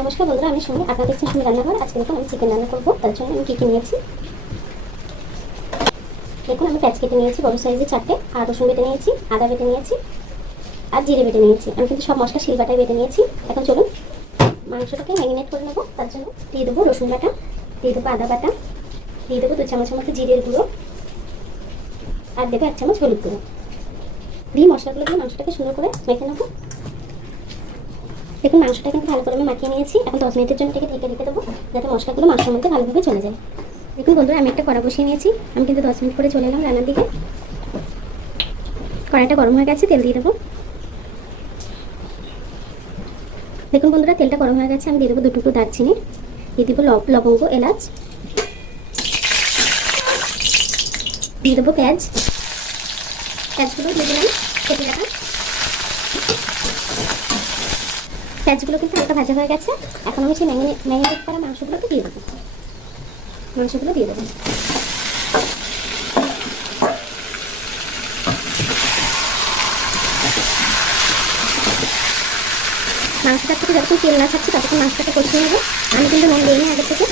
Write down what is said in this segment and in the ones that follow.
নমস্কার বন্ধুরা, আমি সুমি। আপনারা দেখছেন সুমি রান্নাঘর। আজকে দেখুন আমি চিকেন রান্না করবো। তার জন্য আমি কী নিয়েছি দেখুন। আমি পেঁয়াজ কেটে নিয়েছি বড় সাইজে 4টে, আর রসুন বেটে নিয়েছি, আদা বেটে নিয়েছি, আর জিরে বেটে নিয়েছি। আমি কিন্তু সব মশলা শিলবাটায় বেটে নিয়েছি। এখন চলুন মাংসটাকে ম্যারিনেট করে নেবো। তার জন্য দিয়ে দেবো রসুন বাটা, দিয়ে দেবো আদা বাটা, দিয়ে দেবো 2 চামচের মতো জিরের গুঁড়ো, আর দেবো 1 চামচ হলুদ গুঁড়ো। দিয়ে মশলাগুলো দিয়ে মাংসটাকে সুন্দর করে মেখে নেবো। দেখুন মাংসটা কিন্তু ভালো করে আমি মাখিয়ে নিয়েছি। এখন 10 মিনিটের জন্য ঢেকে রেখে দেবো, যাতে মশলাগুলো মাংসের মধ্যে ভালোভাবে চলে যায়। দেখুন বন্ধুরা, আমি একটা কড়া বসিয়ে নিয়েছি। আমি কিন্তু 10 মিনিট করে চলে এলাম রান্নার দিকে। কড়াইটা গরম হয়ে গেছে, তেল দিয়ে দেবো। দেখুন বন্ধুরা, তেলটা গরম হয়ে গেছে। আমি দিয়ে দেবো 2 টুকরো দারচিনি, দিয়ে দেবো লবঙ্গ, এলাচ, দিয়ে দেবো পেঁয়াজগুলো দিয়ে দিলাম কেটে রাখা। পেঁয়াজগুলো কিন্তু হালকা ভাজা হয়ে গেছে। এখন আমি সেই ম্যারিনেট করা মাংসগুলোকে দিয়ে দেবো। মাংসটা থেকে যতক্ষণ তেল না ছাড়ছে ততক্ষণ মাংসটাকে কষিয়ে নেবো। আমি কিন্তু নুন দিইনি আগে থেকে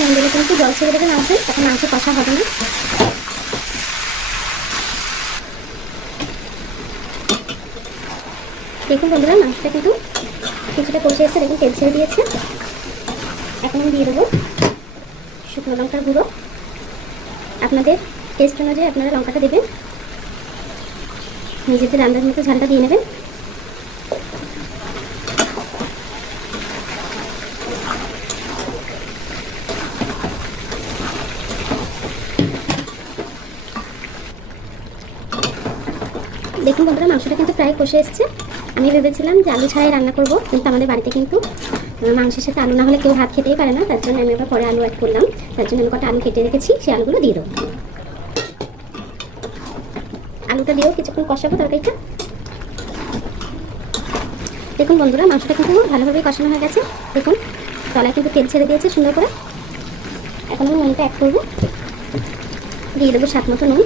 নুন দিলে কিন্তু জল ছেড়ে দেবে মাংস, তখন মাংস কষা হবে না। দেখুন বন্ধুরা, মাংসটা কিন্তু কিছুটা কষে এসে দেখুন তেল ছেড়ে দিয়েছে। এখন আমি দিয়ে দেবো শুকনো লঙ্কার গুঁড়ো। আপনাদের টেস্ট অনুযায়ী আপনারা লঙ্কাটা দেবেন, নিজেদের আন্দাজ মতো ঝালটা দিয়ে নেবেন। দেখুন বন্ধুরা, মাংসটা কিন্তু প্রায় কষে এসছে। আমি ভেবেছিলাম যে আলু ছাড়াই রান্না করব, কিন্তু আমাদের বাড়িতে কিন্তু মাংসের সাথে আলু না হলে কেউ ভাত খেতেই পারে না। তার জন্য আমি আবার পরে আলু অ্যাড করলাম। তার জন্য আমি কটা আলু কেটে রেখেছি, সেই আলুগুলো দিয়ে দেবো। আলুটা দিয়েও কিছুক্ষণ কষাবো তরকারিটা। দেখুন বন্ধুরা, মাংসটা কিন্তু ভালোভাবে কষানো হয়ে গেছে। দেখুন তলায় কিন্তু তেল ছেড়ে দিয়েছে সুন্দর করে। এখন আমি নুনটা অ্যাড করবো, দিয়ে দেবো স্বাদ মতো নুন।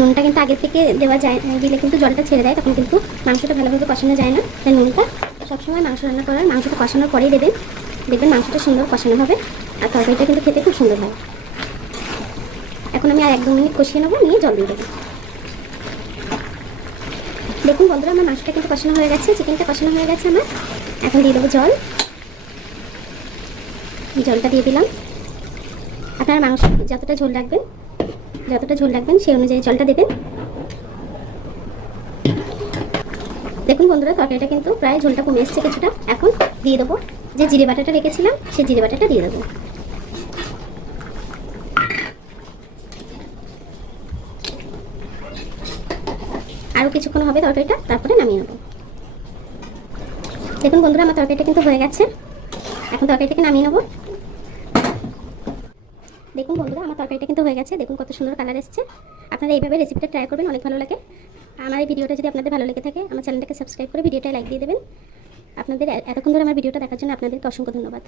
নুনটা কিন্তু আগে থেকে দেওয়া যায়, দিলে কিন্তু জলটা ছেড়ে দেয়, তখন কিন্তু মাংসটা ভালোভাবে কষানো যায় না। তাই নুনটা সবসময় মাংস রান্না করার মাংসটা কষানোর পরেই দেবেন। দেখবেন মাংসটা সুন্দর কষানো হবে, আর তরকারিটা কিন্তু খেতে খুব সুন্দর হয়। এখন আমি আর 1-2 মিনিট কষিয়ে নেবো, নিয়ে জল দিয়ে দেবো। দেখুন বন্ধুরা, আমার মাংসটা কিন্তু কষানো হয়ে গেছে, চিকেনটা কষানো হয়ে গেছে আমার। এখন দিয়ে দেবো জলটা দিয়ে দিলাম। আপনারা মাংস যতটা ঝোল রাখবেন সেই অনুযায়ী জলটা দেবেন। দেখুন বন্ধুরা, তরকারিটা কিন্তু প্রায় ঝোলটা কমে এসছে কিছুটা। এখন দিয়ে দেবো যে জিরে বাটাটা রেখেছিলাম, সেই জিরে বাটাটা দিয়ে দেবো। আরও কিছুক্ষণ হবে তরকারিটা, তারপরে নামিয়ে নেবো। দেখুন বন্ধুরা, আমার তরকারিটা কিন্তু হয়ে গেছে। এখন তরকারিটাকে নামিয়ে নেবো। দেখুন বন্ধুরা, আমার তরকারিটা কিন্তু হয়ে গেছে। দেখুন কত সুন্দর কালার এসছে। আপনারা এইভাবে রেসিপিটা ট্রাই করবেন, অনেক ভালো লাগে। আমার এই ভিডিওটা যদি আপনাদের ভালো লেগে থাকে, আমার চ্যানেলটাকে সাবস্ক্রাইব করে ভিডিওটা লাইক দিয়ে দেবেন। আপনাদের এতক্ষণ ধরে আমার ভিডিওটা দেখার জন্য আপনাদেরকে অসংখ্য ধন্যবাদ।